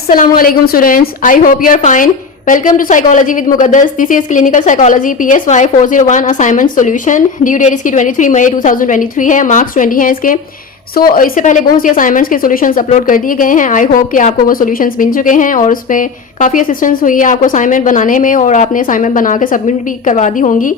Assalamualaikum students. I hope you are fine. Welcome to Psychology with Muqaddas. This is Clinical Psychology PSY 401 Assignment Solution. Due date इसकी 23 मई 2023 है. Marks 20 हैं इसके. इससे पहले बहुत सी assignments के सॉल्यूशंस अपलोड कर दिए गए हैं. आई होप कि आपको वो सॉल्यूशंस मिल चुके हैं और उस पर काफ़ी असिस्टेंस हुई है आपको असाइनमेंट बनाने में और आपने असाइनमेंट बना के सबमिट भी करवा दी होंगी.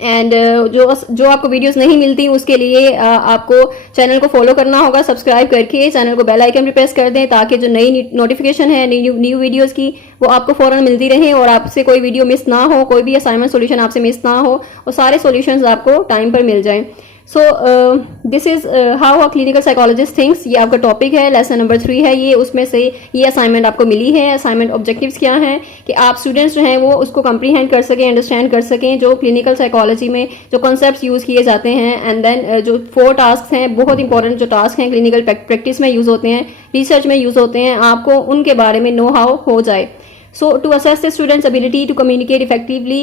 एंड जो आपको वीडियोस नहीं मिलती उसके लिए आपको चैनल को फॉलो करना होगा. सब्सक्राइब करके चैनल को बेल आइकन पे प्रेस कर दें ताकि जो नई नोटिफिकेशन है न्यू वीडियोस की वो आपको फौरन मिलती रहे और आपसे कोई वीडियो मिस ना हो, कोई भी असाइनमेंट सॉल्यूशन आपसे मिस ना हो और सारे सॉल्यूशंस आपको टाइम पर मिल जाएं. This is how a clinical psychologist thinks. ये आपका टॉपिक है, लेसन नंबर 3 है ये. उसमें से ये असाइनमेंट आपको मिली है. असाइनमेंट ऑब्जेक्टिव्स क्या हैं कि आप स्टूडेंट्स जो हैं वो उसको कंप्रीहेंड कर सकें, अंडरस्टैंड कर सकें जो क्लिनिकल साइकोलॉजी में जो कॉन्सेप्ट्स यूज़ किए जाते हैं. एंड देन जो 4 टास्क हैं, बहुत इंपॉर्टेंट जो टास्क हैं क्लिनिकल प्रैक्टिस में यूज़ होते हैं, रिसर्च में यूज़ होते हैं, आपको उनके बारे में नो हाउ हो जाए. So to assess the students' ability to communicate effectively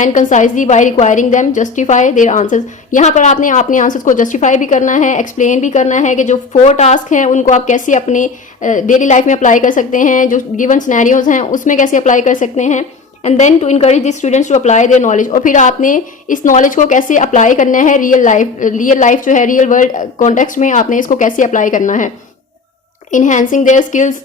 and concisely by requiring them justify their answers. यहाँ पर आपने अपने आंसर्स को जस्टिफाई भी करना है, एक्सप्लेन भी करना है कि जो 4 टास्क हैं उनको आप कैसे अपनी डेली लाइफ में अप्लाई कर सकते हैं, जो गिवन सिनेरियोज हैं उसमें कैसे अप्लाई कर सकते हैं. And then to encourage the students to apply their knowledge. और फिर आपने इस नॉलेज को कैसे अप्लाई करना है रियल लाइफ जो है, रियल वर्ल्ड कॉन्टेक्स्ट में आपने इसको कैसे अप्लाई करना है. Enhancing their skills,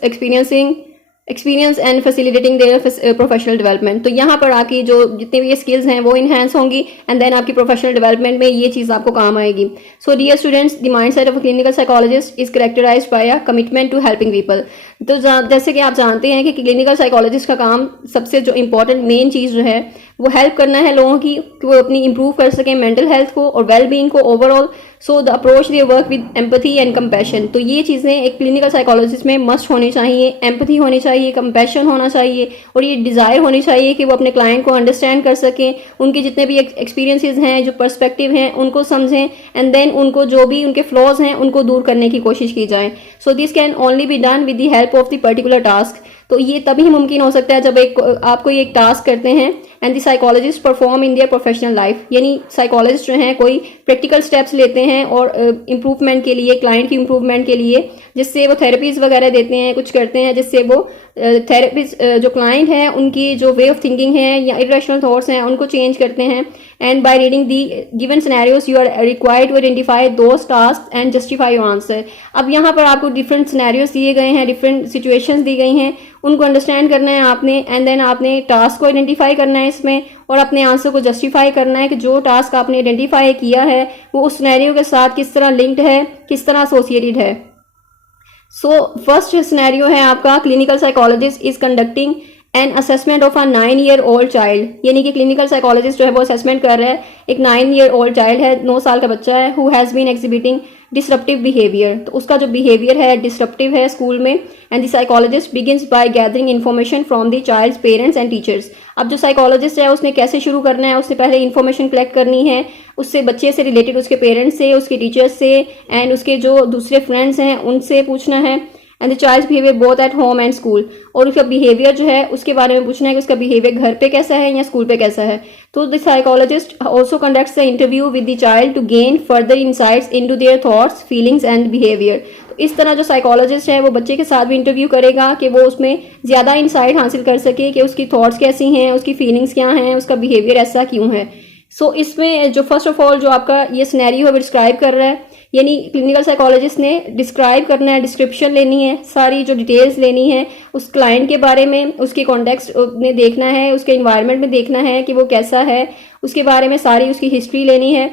experience and facilitating their professional development. तो यहाँ पर आपकी जो जितने भी ये स्किल्स हैं वो इन्हेंस होंगी एंड देन आपकी प्रोफेशनल डेवलपमेंट में ये चीज़ आपको काम आएगी. So dear students, the mind set of a clinical psychologist is characterised by a commitment to helping people. तो जैसे कि आप जानते हैं कि क्लिनिकल साइकोलॉजिस्ट का काम सबसे जो इंपॉर्टेंट मेन चीज़ जो है वो हेल्प करना है लोगों की कि वो अपनी इंप्रूव कर सकें मेंटल हेल्थ को और वेल बीइंग को overall. So the approach they work with empathy and compassion. तो ये चीज़ें एक क्लिनिकल साइकोलॉजिस्ट में मस्ट होनी चाहिए. एम्पैथी होनी चाहिए, कंपैशन होना चाहिए और ये डिज़ायर होनी चाहिए कि वो अपने क्लाइंट को अंडरस्टैंड कर सकें, उनके जितने भी एक्सपीरियंसेस हैं, जो पर्सपेक्टिव हैं उनको समझें एंड देन उनको जो भी उनके फ्लॉज हैं उनको दूर करने की कोशिश की जाए. So this can only be done with the help of the particular task. तो ये तभी मुमकिन हो सकता है जब आप कोई एक टास्क करते हैं and the psychologist perform in their professional life. यानी साइकोलॉजिस्ट जो हैं कोई प्रैक्टिकल स्टेप्स लेते हैं और इम्प्रूवमेंट के लिए, क्लाइंट की इम्प्रूवमेंट के लिए, जिससे वो थेरेपीज वगैरह देते हैं, कुछ करते हैं जिससे वो थेरेपीज जो क्लाइंट है उनकी जो वे ऑफ थिंकिंग है या इरेशनल थॉट्स हैं उनको चेंज करते हैं. And by reading the given scenarios you are required to identify those task and justify your answer. अब यहाँ पर आपको डिफरेंट सिनेरियोज दिए गए हैं, डिफरेंट सिचुएशंस दी गई हैं, उनको अंडरस्टैंड करना है आपने एंड देन आपने टास्क को आइडेंटिफाई करना है इसमें और अपने आंसर को जस्टिफाई करना है कि जो टास्क आपने आइडेंटिफाई किया है वो उस सिनेरियो के साथ किस तरह लिंक्ड है, किस तरह एसोसिएटेड है. सो फर्स्ट सिनेरियो है आपका clinical psychologist is conducting an assessment of a 9-year-old child. यानी कि क्लिनिकल साइकोलॉजिस्ट जो है वो असेसमेंट कर रहा है. एक 9-year-old चाइल्ड है, 9 साल का बच्चा है, who has been exhibiting disruptive behaviour. तो उसका जो बिहेवियर है डिसरप्टिव है स्कूल में. And the psychologist begins by gathering information from the child's parents and teachers. अब जो साइकोलॉजिस्ट है उसने कैसे शुरू करना है, उसने पहले इन्फॉर्मेशन कलेक्ट करनी है उससे, बच्चे से रिलेटेड, उसके पेरेंट्स से, उसके टीचर्स से एंड उसके जो दूसरे फ्रेंड्स हैं उनसे पूछना है. And the child's behaviour both at home and school. और उसका बिहेवियर जो है उसके बारे में पूछना है कि उसका बिहेवियर घर पे कैसा है या स्कूल पे कैसा है. तो the psychologist also conducts the interview with the child to gain further insights into their thoughts, feelings and behaviour. तो इस तरह जो साइकोलॉजिस्ट है वो बच्चे के साथ भी इंटरव्यू करेगा कि वो उसमें ज़्यादा इंसाइट हासिल कर सके कि उसकी थॉट्स कैसी हैं, उसकी फीलिंग्स क्या हैं, उसका बिहेवियर ऐसा क्यों है. सो इसमें जो फर्स्ट ऑफ ऑल जो आपका ये सिनेरियो है वो डिस्क्राइब कर रहा है. यानी क्लिनिकल साइकोलॉजिस्ट ने डिस्क्राइब करना है, डिस्क्रिप्शन लेनी है, सारी जो डिटेल्स लेनी है उस क्लाइंट के बारे में, उसके कॉन्टेक्स्ट में देखना है, उसके इन्वायरमेंट में देखना है कि वो कैसा है, उसके बारे में सारी उसकी हिस्ट्री लेनी है.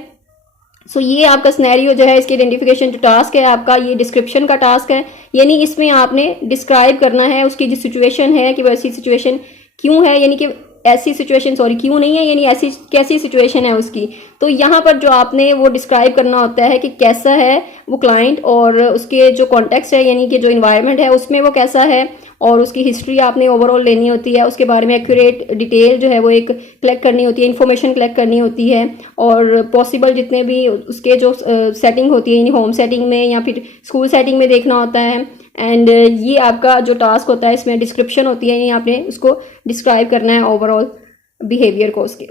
सो ये आपका सिनेरियो जो है, इसकी आइडेंटिफिकेशन जो टास्क है आपका, ये डिस्क्रिप्शन का टास्क है. यानी इसमें आपने डिस्क्राइब करना है उसकी जो सिचुएशन है कि वो ऐसी सिचुएशन क्यों है, यानी कि ऐसी सिचुएशन, सॉरी क्यों नहीं है, यानी ऐसी कैसी सिचुएशन है उसकी. तो यहाँ पर जो आपने वो डिस्क्राइब करना होता है कि कैसा है वो क्लाइंट और उसके जो कॉन्टेक्स्ट है यानी कि जो इन्वायरमेंट है उसमें वो कैसा है और उसकी हिस्ट्री आपने ओवरऑल लेनी होती है. उसके बारे में एक्यूरेट डिटेल जो है वो एक कलेक्ट करनी होती है, इन्फॉर्मेशन कलेक्ट करनी होती है और पॉसिबल जितने भी उसके जो सेटिंग होती है यानी होम सेटिंग में या फिर स्कूल सेटिंग में देखना होता है. एंड ये आपका जो टास्क होता है इसमें डिस्क्रिप्शन होती है, यानी आपने उसको डिस्क्राइब करना है ओवरऑल बिहेवियर को उसके.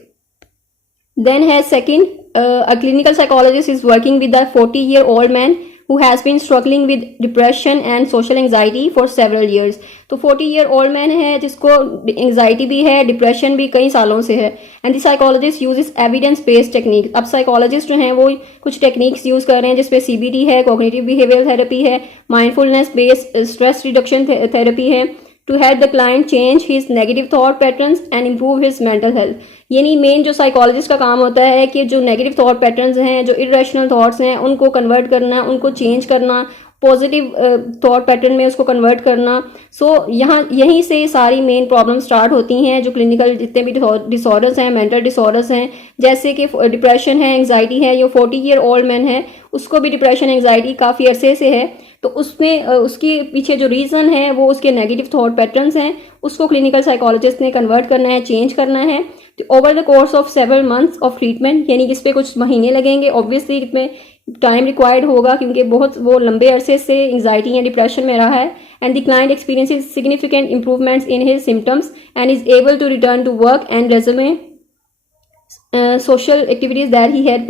देन है second, a clinical psychologist is working with a 40-year-old man who has been struggling with depression and social anxiety for several years. तो 40-year-old मैन है जिसको एंजाइटी भी है, डिप्रेशन भी कई सालों से है. And the psychologist uses evidence based technique. अब साइकोलॉजिस्ट जो हैं वो कुछ टेक्निक्स यूज कर रहे हैं जिसपे CBT है, कॉग्निटिव बिहेवियर थेरेपी है, mindfulness based stress reduction therapy है, to help the client change his negative thought patterns and improve his mental health. यानी मेन जो साइकोलॉजिस्ट का काम होता है कि जो नेगेटिव थॉट पैटर्न्स हैं, जो इरेशनल थॉट्स हैं, उनको कन्वर्ट करना, उनको चेंज करना, पॉजिटिव थॉट पैटर्न में उसको कन्वर्ट करना. सो यहाँ यहीं से सारी मेन प्रॉब्लम स्टार्ट होती हैं. जो क्लिनिकल जितने भी डिसऑर्डर्स हैं, मेंटल डिसऑर्डर्स हैं, जैसे कि डिप्रेशन है, एंग्जाइटी है. ये 40-year-old मैन है, उसको भी डिप्रेशन एंग्जाइटी काफ़ी अरसे से है. तो उसमें उसके पीछे जो रीज़न है वो उसके नेगेटिव थॉट पैटर्न्स हैं, उसको क्लिनिकल साइकोलॉजिस्ट ने कन्वर्ट करना है, चेंज करना है. तो over the course of several months of treatment, यानी जिस पे कुछ महीने लगेंगे, ऑब्वियसली इसमें टाइम रिक्वायर्ड होगा क्योंकि बहुत वो लंबे अरसे से एंग्जाइटी या डिप्रेशन में रहा है. And the client experiences significant improvements in his symptoms and is able to return to work and resume social activities that he had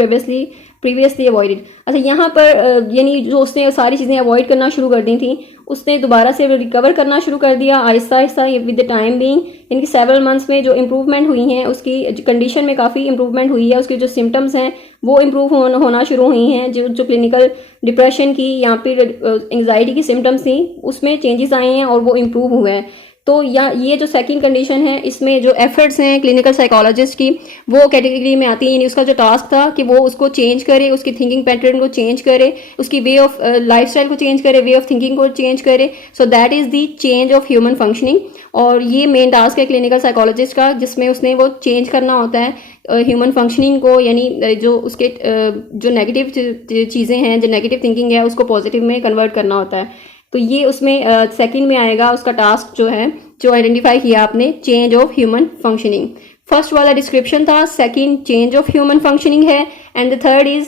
previously avoided. अच्छा, यहाँ पर यानी जो उसने सारी चीज़ें अवॉइड करना शुरू कर दी थी, उसने दोबारा से रिकवर करना शुरू कर दिया Aahista Aahista with the time being. इनकी सेवरल मंथ्स में जो इम्प्रूवमेंट हुई हैं, उसकी कंडीशन में काफ़ी इम्प्रूवमेंट हुई है. उसके जो सिम्टम्स हैं वो इम्प्रूव होना शुरू हुई हैं. जो क्लिनिकल डिप्रेशन की या फिर एंग्जाइटी की सिम्टम्स थी उसमें चेंजेस आए हैं और वो इम्प्रूव हुए हैं. तो ये जो सेकंड कंडीशन है, इसमें जो एफर्ट्स हैं क्लिनिकल साइकोलॉजिस्ट की वो कैटेगरी में आती है. यानी उसका जो टास्क था कि वो उसको चेंज करे, उसकी थिंकिंग पैटर्न को चेंज करे, उसकी वे ऑफ लाइफस्टाइल को चेंज करे, वे ऑफ थिंकिंग को चेंज करे. सो that is the change of human functioning. और ये मेन टास्क है क्लिनिकल साइकोलॉजिस्ट का, जिसमें उसने वो चेंज करना होता है ह्यूमन फंक्शनिंग को. यानी जो उसके जो नेगेटिव चीज़ें हैं, जो नेगेटिव थिंकिंग है, उसको पॉजिटिव में कन्वर्ट करना होता है. तो ये उसमें सेकंड में आएगा उसका टास्क जो है, जो आइडेंटिफाई किया आपने, change of human functioning. First वाला डिस्क्रिप्शन था, second change of human functioning है, and the third is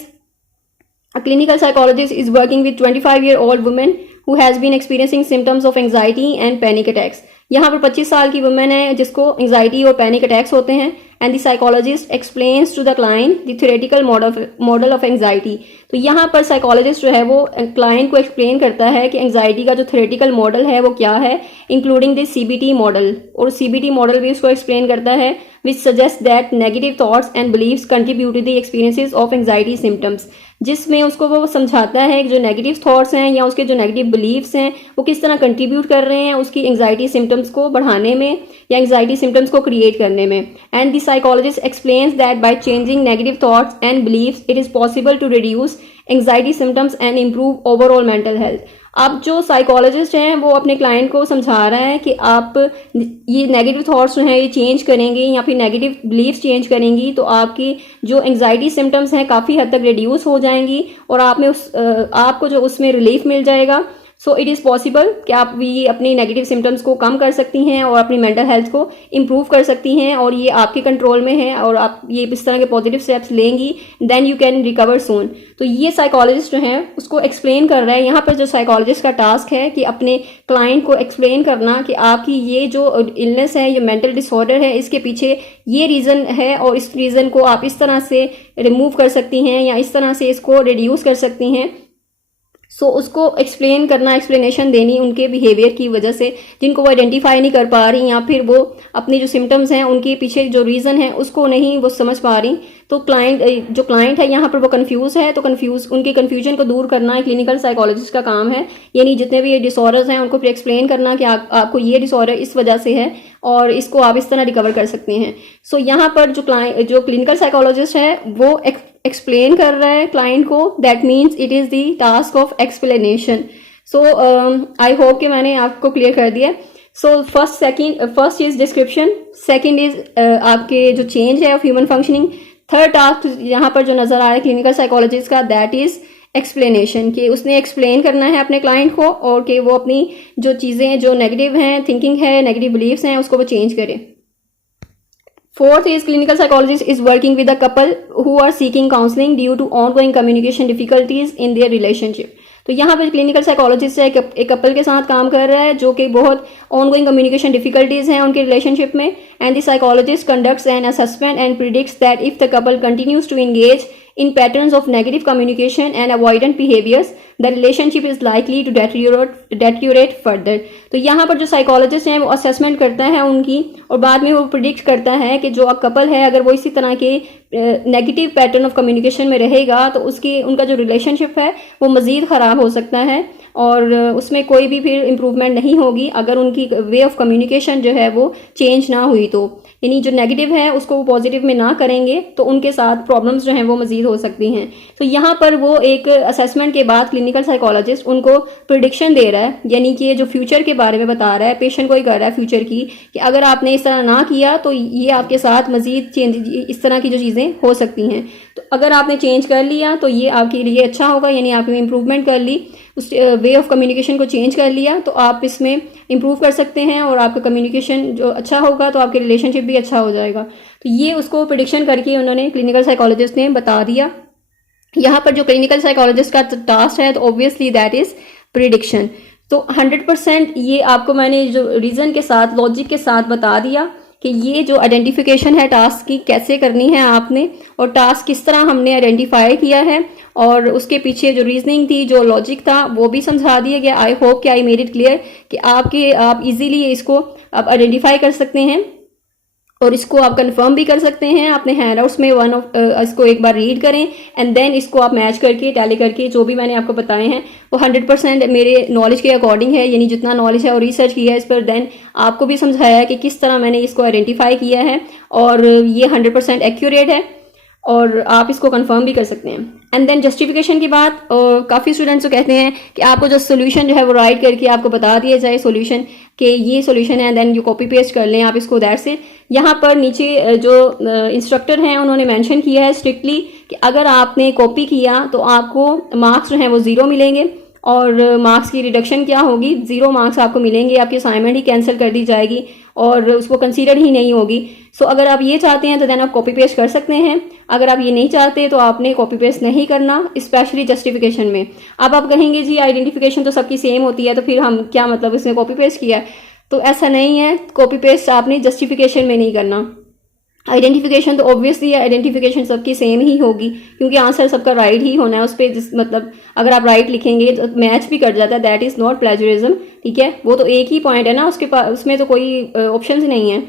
a clinical psychologist is working with 25-year-old women who has been experiencing symptoms of anxiety and panic attacks. यहाँ पर 25 साल की women है जिसको anxiety और पैनिक अटैक्स होते हैं. And the psychologist explains to the client the theoretical model of anxiety. तो यहाँ पर साइकोलॉजिस्ट जो है वो क्लाइंट को एक्सप्लेन करता है कि एंग्जाइटी का जो थ्योरेटिकल मॉडल है वो क्या है, इंक्लूडिंग द CBT मॉडल. और CBT मॉडल भी उसको एक्सप्लेन करता है, which suggest that negative thoughts and believes contribute to the experiences of anxiety symptoms. जिसमें उसको वो समझाता है कि जो नेगेटिव थॉट्स हैं या उसके जो नेगेटिव बिलीव्स हैं वो किस तरह कंट्रीब्यूट कर रहे हैं उसकी एंग्जाइटी सिम्टम्स को बढ़ाने में या एंग्जाइटी सिम्टम्स को क्रिएट करने में. And the psychologist explains that by changing negative thoughts and believes it is possible to reduce anxiety symptoms and improve overall mental health. अब जो साइकोलॉजिस्ट हैं वो अपने क्लाइंट को समझा रहा है कि आप ये नेगेटिव थॉट्स जो हैं ये चेंज करेंगे या फिर नेगेटिव बिलीफ्स चेंज करेंगी तो आपकी जो एंग्जाइटी सिम्टम्स हैं काफ़ी हद तक रिड्यूस हो जाएंगी और आप में आपको जो उसमें रिलीफ मिल जाएगा. सो इट इज़ पॉसिबल कि आप भी अपनी नेगेटिव सिम्टम्स को कम कर सकती हैं और अपनी मेंटल हेल्थ को इम्प्रूव कर सकती हैं, और ये आपके कंट्रोल में है और आप ये इस तरह के पॉजिटिव स्टेप्स लेंगी, then you can recover soon. तो ये साइकोलॉजिस्ट जो है उसको एक्सप्लेन कर रहा है. यहाँ पर जो साइकोलॉजिस्ट का टास्क है कि अपने क्लाइंट को एक्सप्लेन करना कि आपकी ये जो इलनेस है, ये मेंटल डिसऑर्डर है, इसके पीछे ये रीज़न है और इस रीज़न को आप इस तरह से रिमूव कर सकती हैं या इस तरह से इसको रिड्यूस कर सकती हैं. सो उसको एक्सप्लेन करना, एक्सप्लेनेशन देनी उनके बिहेवियर की वजह से जिनको वो आइडेंटिफाई नहीं कर पा रही या फिर वो अपनी जो सिम्टम्स हैं उनके पीछे जो रीज़न है उसको नहीं वो समझ पा रही. तो जो क्लाइंट है यहाँ पर वो कंफ्यूज है, तो उनके कंफ्यूजन को दूर करना एक क्लिनिकल साइकोलॉजिस्ट का काम है. यानी जितने भी ये डिसऑर्डर्स हैं उनको फिर एक्सप्लेन करना कि आपको ये डिसऑर्डर इस वजह से है और इसको आप इस तरह रिकवर कर सकते हैं. सो यहाँ पर जो क्लिनिकल साइकोलॉजिस्ट है वो एक्सप्लेन कर रहा है क्लाइंट को, that means it is the task of explanation. So I hope कि मैंने आपको क्लियर कर दिया. So first is description, second is आपके जो चेंज है of human functioning, third task यहाँ पर जो नजर आ रहा है क्लिनिकल साइकोलॉजिस्ट का, दैट इज एक्सप्लेनेशन, कि उसने एक्सप्लेन करना है अपने क्लाइंट को और कि वो अपनी जो चीज़ें जो नेगेटिव हैं, थिंकिंग है, नेगेटिव बिलीव्स हैं, उसको वो चेंज करे. Fourth is clinical psychologist is working with a couple who are seeking counseling due to ongoing communication difficulties in their relationship. तो यहाँ पर क्लिनिकल साइकोलॉजिस्ट है एक कपल के साथ काम कर रहा है जो कि बहुत ऑनगोइंग कम्युनिकेशन डिफिकल्टीज हैं उनके रिलेशनशिप में. And the psychologist conducts an assessment and predicts that if the couple continues to engage in patterns of negative communication and avoidant behaviors, the relationship is likely to deteriorate further. तो यहाँ पर जो psychologist हैं वो assessment करता है उनकी, और बाद में वो प्रिडिक्ट करता है कि जो कपल है अगर वो इसी तरह के नेगेटिव पैटर्न ऑफ कम्युनिकेशन में रहेगा तो उनका जो रिलेशनशिप है वो मज़ीद ख़राब हो सकता है, और उसमें कोई भी फिर इम्प्रूवमेंट नहीं होगी अगर उनकी वे ऑफ कम्युनिकेशन जो है वो चेंज ना हुई तो। यानी जो नेगेटिव है उसको वो पॉजिटिव में ना करेंगे तो उनके साथ प्रॉब्लम्स जो हैं वो मज़ीद हो सकती हैं। तो यहाँ पर वो एक असेसमेंट के बाद क्लिनिकल साइकोलॉजिस्ट उनको प्रिडिक्शन दे रहा है, यानी कि जो फ्यूचर के बारे में बता रहा है, पेशेंट को ही कर रहा है फ्यूचर की, कि अगर आपने इस तरह ना किया तो ये आपके साथ मज़ीद चेंज, इस तरह की जो चीज़ें हो सकती हैं। तो अगर आपने चेंज कर लिया तो ये आपके लिए अच्छा होगा, यानी आपने इम्प्रूवमेंट कर ली, उस वे ऑफ कम्युनिकेशन को चेंज कर लिया तो आप इसमें इम्प्रूव कर सकते हैं, और आपका कम्युनिकेशन जो अच्छा होगा तो आपके रिलेशनशिप भी अच्छा हो जाएगा। तो ये उसको प्रिडिक्शन करके उन्होंने क्लिनिकल साइकोलॉजिस्ट ने बता दिया। यहाँ पर जो क्लिनिकल साइकोलॉजिस्ट का टास्क है तो ऑब्वियसली दैट इज प्रिडिक्शन। तो 100% ये आपको मैंने जो रीज़न के साथ, लॉजिक के साथ बता दिया कि ये जो आइडेंटिफिकेशन है टास्क की कैसे करनी है आपने, और टास्क किस तरह हमने आइडेंटिफाई किया है, और उसके पीछे जो रीजनिंग थी, जो लॉजिक था, वो भी समझा दिया गया। आई होप कि आई मेड इट क्लियर कि आप इजीली इसको आप आइडेंटिफाई कर सकते हैं और इसको आप कंफर्म भी कर सकते हैं अपने हैंडआउट्स में। इसको एक बार रीड करें एंड देन इसको आप मैच करके, टैली करके, जो भी मैंने आपको बताए हैं वो 100% मेरे नॉलेज के अकॉर्डिंग है, यानी जितना नॉलेज है और रिसर्च किया है इस पर, देन आपको भी समझाया है कि किस तरह मैंने इसको आइडेंटिफाई किया है, और ये 100% एक्यूरेट है और आप इसको कंफर्म भी कर सकते हैं। एंड देन जस्टिफिकेशन की बात, काफ़ी स्टूडेंट्स तो कहते हैं कि आपको जो सोल्यूशन जो है वो राइट करके आपको बता दिया जाए सोल्यूशन, कि ये सोल्यूशन है, देन यू कॉपी पेस्ट कर लें आप इसको दैट से। यहाँ पर नीचे जो इंस्ट्रक्टर हैं उन्होंने मेंशन किया है स्ट्रिक्टली कि अगर आपने कॉपी किया तो आपको मार्क्स जो हैं वो 0 मिलेंगे, और मार्क्स की रिडक्शन क्या होगी, 0 मार्क्स आपको मिलेंगे, आपकी असाइनमेंट ही कैंसिल कर दी जाएगी और उसको कंसीडर ही नहीं होगी। सो अगर आप ये चाहते हैं तो देन आप कॉपी पेस्ट कर सकते हैं, अगर आप ये नहीं चाहते तो आपने कॉपी पेस्ट नहीं करना, स्पेशली जस्टिफिकेशन में। अब आप कहेंगे जी आइडेंटिफिकेशन तो सबकी सेम होती है तो फिर हम क्या मतलब इसमें कॉपी पेस्ट किया, तो ऐसा नहीं है। कॉपी पेस्ट आपने जस्टिफिकेशन में नहीं करना। आइडेंटिफिकेशन तो ऑब्वियसली आइडेंटिफिकेशन सबकी सेम ही होगी, क्योंकि आंसर सबका राइट ही होना है उस पर। मतलब अगर आप राइट लिखेंगे तो मैच भी कर जाता है, दैट इज़ नॉट प्लेजरिज्म, ठीक है। वो तो एक ही पॉइंट है ना, उसके पास, उसमें तो कोई ऑप्शन नहीं है।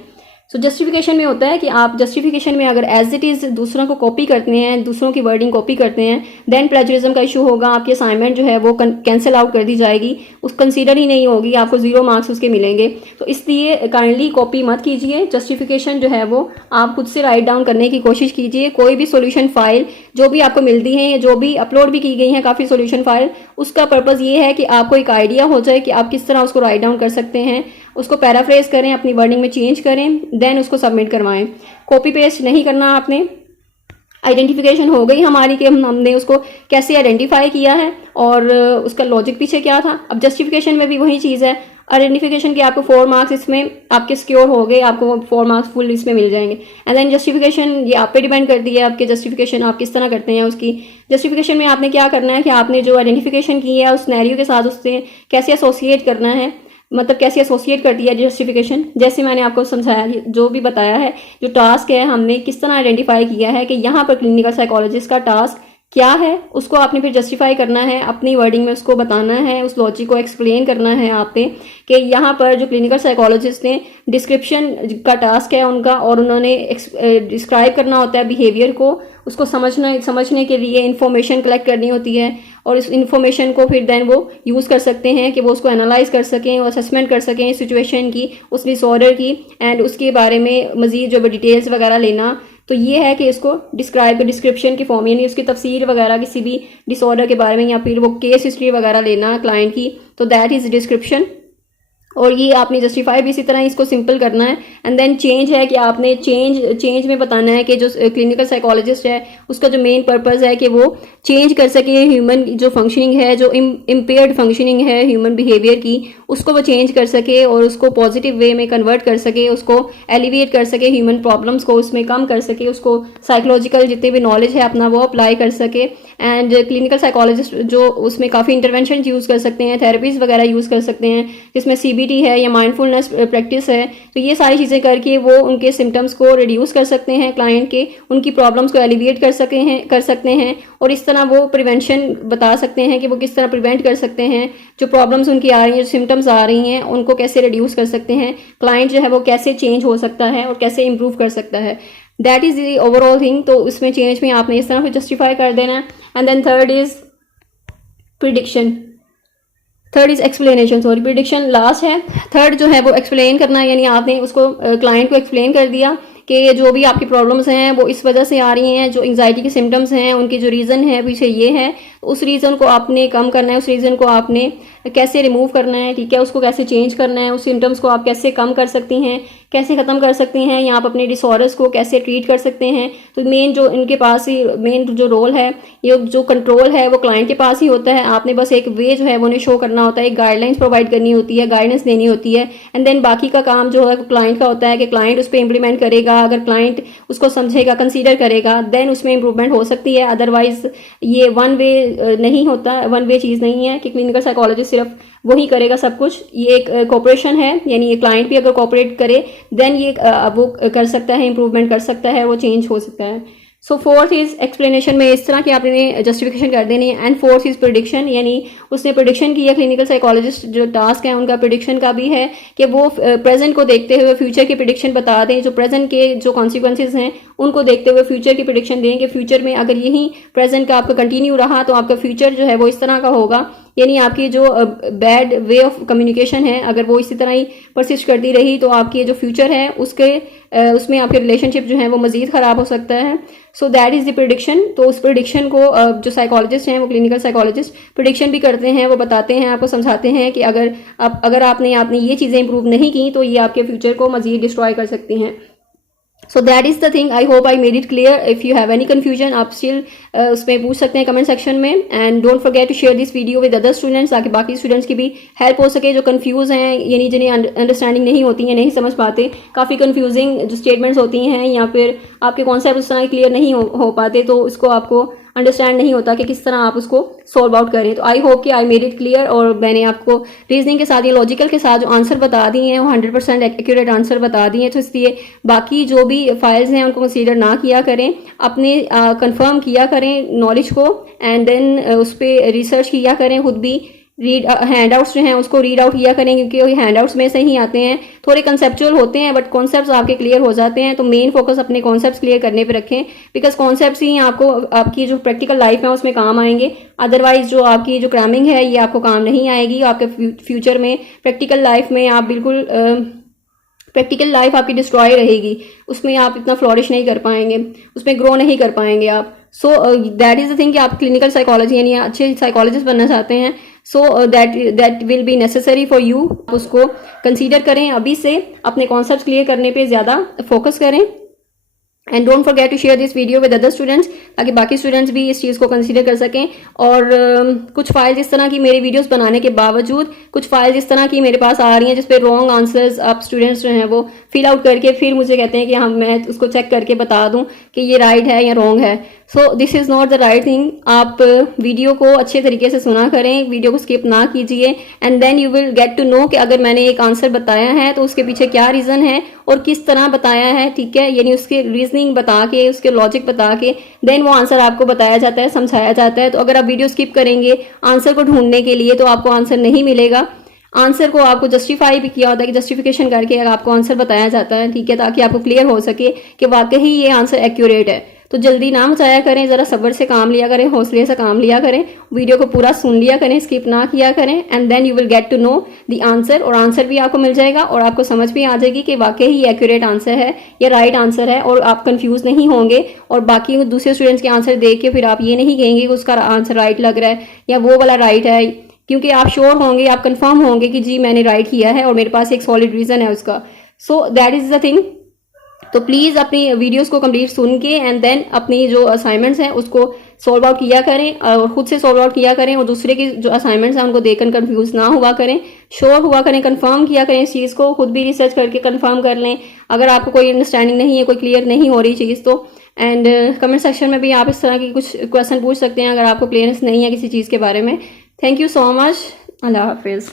सो जस्टिफिकेशन में होता है कि आप जस्टिफिकेशन में अगर एज इट इज़ दूसरों को कॉपी करते हैं, दूसरों की वर्डिंग कॉपी करते हैं, देन प्लेजरिज्म का इशू होगा, आपकी असाइनमेंट जो है वो कैंसिल आउट कर दी जाएगी, उस कंसीडर ही नहीं होगी, आपको 0 मार्क्स उसके मिलेंगे। तो इसलिए काइंडली कॉपी मत कीजिए, जस्टिफिकेशन जो है वो आप खुद से राइट डाउन करने की कोशिश कीजिए। कोई भी सोल्यूशन फाइल जो भी आपको मिलती है, जो भी अपलोड भी की गई हैं काफ़ी सोल्यूशन फाइल, उसका पर्पज़ ये है कि आपको एक आइडिया हो जाए कि आप किस तरह उसको राइट डाउन कर सकते हैं, उसको पैराफ्रेज करें, अपनी वर्डिंग में चेंज करें, देन उसको सबमिट करवाएं। कॉपी पेस्ट नहीं करना आपने। आइडेंटिफिकेशन हो गई हमारी कि हमने उसको कैसे आइडेंटिफाई किया है और उसका लॉजिक पीछे क्या था। अब जस्टिफिकेशन में भी वही चीज़ है। आइडेंटिफिकेशन के आपको 4 मार्क्स इसमें आपके सिक्योर हो गए, आपको 4 मार्क्स फुल इसमें मिल जाएंगे। एंड देन जस्टिफिकेशन ये आप पे डिपेंड करती है, आपके जस्टिफिकेशन आप किस तरह करते हैं। उसकी जस्टिफिकेशन में आपने क्या करना है कि आपने जो आइडेंटिफिकेशन की है उस सिनेरियो के साथ उससे कैसे एसोसिएट करना है, मतलब कैसे एसोसिएट करती है जस्टिफिकेशन। जैसे मैंने आपको समझाया, जो भी बताया है, जो टास्क है हमने किस तरह आइडेंटिफाई किया है कि यहाँ पर क्लिनिकल साइकोलॉजिस्ट का टास्क क्या है, उसको आपने फिर जस्टिफाई करना है, अपनी वर्डिंग में उसको बताना है, उस लॉजिक को एक्सप्लेन करना है आपने कि यहाँ पर जो क्लिनिकल साइकोलॉजिस्ट ने डिस्क्रिप्शन का टास्क है उनका, और उन्होंने डिस्क्राइब करना होता है बिहेवियर को, उसको समझने के लिए इंफॉर्मेशन कलेक्ट करनी होती है, और इस इंफॉर्मेशन को फिर देन वो यूज़ कर सकते हैं कि वो उसको एनालाइज कर सकें और असेसमेंट कर सकें सिचुएशन की, उस डिसऑर्डर की, एंड उसके बारे में मज़ीद जो डिटेल्स वगैरह लेना। तो ये है कि इसको डिस्क्रिप्शन की फॉर्म, यानी उसकी तफसीर वगैरह किसी भी डिसऑर्डर के बारे में, या फिर वो केस हिस्ट्री वगैरह लेना क्लाइंट की, तो दैट इज़ डिस्क्रिप्शन। और ये आपने जस्टिफाई भी इसी तरह इसको सिंपल करना है। एंड देन चेंज है कि आपने चेंज में बताना है कि जो क्लिनिकल साइकोलॉजिस्ट है उसका जो मेन पर्पस है कि वो चेंज कर सके ह्यूमन जो फंक्शनिंग है, जो इम्पेयर्ड फंक्शनिंग है ह्यूमन बिहेवियर की, उसको वो चेंज कर सके और उसको पॉजिटिव वे में कन्वर्ट कर सके, उसको एलिविएट कर सके, ह्यूमन प्रॉब्लम्स को उसमें कम कर सके, उसको साइकोलॉजिकल जितने भी नॉलेज है अपना वो अप्लाई कर सके। एंड क्लिनिकल साइकोलॉजिस्ट जो उसमें काफ़ी इंटरवेंशन यूज़ कर सकते हैं, थेरेपीज वगैरह यूज़ कर सकते हैं, जिसमें CBT CBT है या माइंडफुलनेस प्रैक्टिस है, तो ये सारी चीज़ें करके वो उनके सिम्टम्स को रिड्यूस कर सकते हैं, क्लाइंट के उनकी प्रॉब्लम्स को एलिविएट कर सकते हैं और इस तरह वो प्रिवेंशन बता सकते हैं कि वो किस तरह प्रिवेंट कर सकते हैं, जो प्रॉब्लम्स उनकी आ रही हैं, जो सिम्टम्स आ रही हैं, उनको कैसे रिड्यूस कर सकते हैं, क्लाइंट जो है वो कैसे चेंज हो सकता है और कैसे इंप्रूव कर सकता है। That is the overall thing. तो इसमें चेंज में आपने इस तरह से जस्टिफाई कर देना है। And then third is prediction, third is explanation, sorry prediction last है। थर्ड जो है वो एक्सप्लेन करना है, यानी आपने उसको क्लाइंट को एक्सप्लेन कर दिया कि जो भी आपकी प्रॉब्लम्स हैं वो इस वजह से आ रही हैं, जो एंग्जाइटी के सिम्टम्स हैं उनके जो रीज़न है पीछे ये है, उस रीज़न को आपने कम करना है, उस रीज़न को आपने कैसे रिमूव करना है, ठीक है, उसको कैसे चेंज करना है, उस सिम्टम्स को आप कैसे कम कर सकती हैं, कैसे ख़त्म कर सकती हैं, या आप अपने डिसऑर्डर्स को कैसे ट्रीट कर सकते हैं। तो मेन जो इनके पास ही मेन जो रोल है, ये जो कंट्रोल है वो क्लाइंट के पास ही होता है। आपने बस एक वे जो है वो उन्हें शो करना होता है, एक गाइडलाइंस प्रोवाइड करनी होती है, गाइडेंस देनी होती है, एंड देन बाकी का काम जो है वो क्लाइंट का होता है कि क्लाइंट उस पर इम्प्लीमेंट करेगा। अगर क्लाइंट उसको समझेगा, कंसीडर करेगा, देन उसमें इंप्रूवमेंट हो सकती है। अदरवाइज ये वन वे नहीं होता, वन वे चीज़ नहीं है कि क्लिनिकल साइकोलॉजिस्ट सिर्फ वही करेगा सब कुछ। ये एक कोऑपरेशन है, यानी ये क्लाइंट भी अगर कोऑपरेट करे देन ये वो कर सकता है, इंप्रूवमेंट कर सकता है, वो चेंज हो सकता है। सो फोर्थ इज एक्सप्लेनेशन में इस तरह की आपने जस्टिफिकेशन कर देनी है। एंड फोर्थ इज प्रिडिक्शन, यानी उसने प्रिडिक्शन किया, क्लिनिकल साइकोलॉजिस्ट जो टास्क है उनका प्रिडिक्शन का भी है कि वो प्रेजेंट को देखते हुए फ्यूचर की प्रिडिक्शन बता दें, जो प्रेजेंट के जो कॉन्सिक्वेंसेज हैं उनको देखते हुए फ्यूचर की प्रिडिक्शन दें कि फ्यूचर में अगर यही प्रेजेंट का आपका कंटिन्यू रहा तो आपका फ्यूचर जो है वो इस तरह का होगा, यानी आपकी जो बैड वे ऑफ कम्युनिकेशन है अगर वो इसी तरह ही परसिस्ट करती रही तो आपकी जो फ्यूचर है उसमें आपके रिलेशनशिप जो है वो मजीद ख़राब हो सकता है। सो दैट इज़ द प्रिडिक्शन। तो उस प्रिडिक्शन को जो साइकोलॉजिस्ट हैं वो क्लिनिकल साइकोलॉजिस्ट प्रिडिक्शन भी करते हैं, वो बताते हैं, आपको समझाते हैं कि अगर आपने ये चीज़ें इंप्रूव नहीं की तो ये आपके फ्यूचर को मजीद डिस्ट्रॉय कर सकती हैं। So that is the thing, I hope I made it clear. If you have any confusion आप स्टिल उसमें पूछ सकते हैं कमेंट सेक्शन में। And don't forget to share this video with other students ताकि बाकी स्टूडेंट्स की भी हेल्प हो सके जो कंफ्यूज हैं, यानी जिन्हें अंडरस्टैंडिंग नहीं होती है, नहीं समझ पाते, काफ़ी कंफ्यूजिंग जो स्टेटमेंट्स होती हैं या फिर आपके कॉन्सेप्ट उस तरह क्लियर नहीं हो पाते तो इसको आपको अंडरस्टैंड नहीं होता कि किस तरह आप उसको सॉल्व आउट करें। तो आई होप कि आई मेड इट क्लियर और मैंने आपको रीजनिंग के साथ या लॉजिकल के साथ जो आंसर बता दिए हैं वो 100% एक्यूरेट आंसर बता दिए हैं। तो इसलिए बाकी जो भी फाइल्स हैं उनको कंसीडर ना किया करें, अपने कंफर्म किया करें नॉलेज को एंड देन उस पर रिसर्च किया करें, खुद भी हैंडआउट्स जो हैं उसको रीड आउट किया करें क्योंकि हैंडआउट्स में से ही आते हैं, थोड़े कंसेप्चुअल होते हैं बट कॉन्सेप्ट्स आपके क्लियर हो जाते हैं। तो मेन फोकस अपने कॉन्सेप्ट्स क्लियर करने पे रखें बिकॉज कॉन्सेप्ट्स ही आपको आपकी जो प्रैक्टिकल लाइफ है उसमें काम आएंगे। अदरवाइज जो आपकी जो क्रैमिंग है ये आपको काम नहीं आएगी। आपके फ्यूचर में प्रैक्टिकल लाइफ में आप बिल्कुल प्रैक्टिकल लाइफ आपकी डिस्ट्रॉय रहेगी, उसमें आप इतना फ्लॉरिश नहीं कर पाएंगे, उसमें ग्रो नहीं कर पाएंगे आप। सो दैट इज़ द थिंग कि आप क्लिनिकल साइकोलॉजी यानी अच्छे साइकोलॉजिस्ट बनना चाहते हैं, so that will be necessary for you. उसको कंसीडर करें, अभी से अपने कॉन्सेप्ट क्लियर करने पे ज़्यादा फोकस करें। And don't forget to share this video with other students ताकि बाकी स्टूडेंट्स भी इस चीज़ को कंसीडर कर सकें। और कुछ फाइल्स इस तरह की मेरे वीडियोस बनाने के बावजूद कुछ फाइल्स इस तरह की मेरे पास आ रही हैं जिस पे रॉन्ग आंसर्स आप स्टूडेंट्स जो हैं वो फिल आउट करके फिर मुझे कहते हैं कि हम मैं उसको चेक करके बता दूं कि ये राइट है या रॉन्ग है। So this is not the right thing. आप वीडियो को अच्छे तरीके से सुना करें, वीडियो को स्किप ना कीजिए and then you will get to know कि अगर मैंने एक आंसर बताया है तो उसके पीछे क्या रीज़न है और किस तरह बताया है, ठीक है, यानी उसके रीजनिंग बता के उसके लॉजिक बता के देन वो आंसर आपको बताया जाता है, समझाया जाता है। तो अगर आप वीडियो स्किप करेंगे आंसर को ढूंढने के लिए तो आपको आंसर नहीं मिलेगा। आंसर को आपको जस्टिफाई भी किया होता है कि जस्टिफिकेशन करके अगर आपको आंसर बताया जाता है, ठीक है, ताकि आपको क्लियर हो सके कि वाकई ये आंसर एक्यूरेट है। तो जल्दी ना मचाया करें, ज़रा सब्र से काम लिया करें, हौसले से काम लिया करें, वीडियो को पूरा सुन लिया करें, स्किप ना किया करें and then you will get to know the answer. और आंसर भी आपको मिल जाएगा और आपको समझ भी आ जाएगी कि वाकई ही एक्यूरेट आंसर है या राइट आंसर है और आप कंफ्यूज नहीं होंगे। और बाकी दूसरे स्टूडेंट्स के आंसर देख के फिर आप ये नहीं कहेंगे कि उसका आंसर राइट लग रहा है या वो वाला राइट है, क्योंकि आप श्योर होंगे, आप कंफर्म होंगे कि जी मैंने राइट किया है और मेरे पास एक सॉलिड रीज़न है उसका। सो दैट इज़ द थिंग। तो प्लीज़ अपनी वीडियोस को कंप्लीट सुन के एंड देन अपनी जो असाइनमेंट्स हैं उसको सॉल्व आउट किया करें और खुद से सॉल्व आउट किया करें और दूसरे की जो असाइनमेंट्स हैं उनको देखकर कंफ्यूज ना हुआ करें, श्योर हुआ करें, कंफर्म किया करें इस चीज़ को, खुद भी रिसर्च करके कंफर्म कर लें अगर आपको कोई अंडरस्टैंडिंग नहीं है, कोई क्लियर नहीं हो रही चीज़ तो। एंड कमेंट सेक्शन में भी आप इस तरह की कुछ क्वेश्चन पूछ सकते हैं अगर आपको क्लियरेंस नहीं है किसी चीज़ के बारे में। Thank you so much. अल्लाह हाफिज़।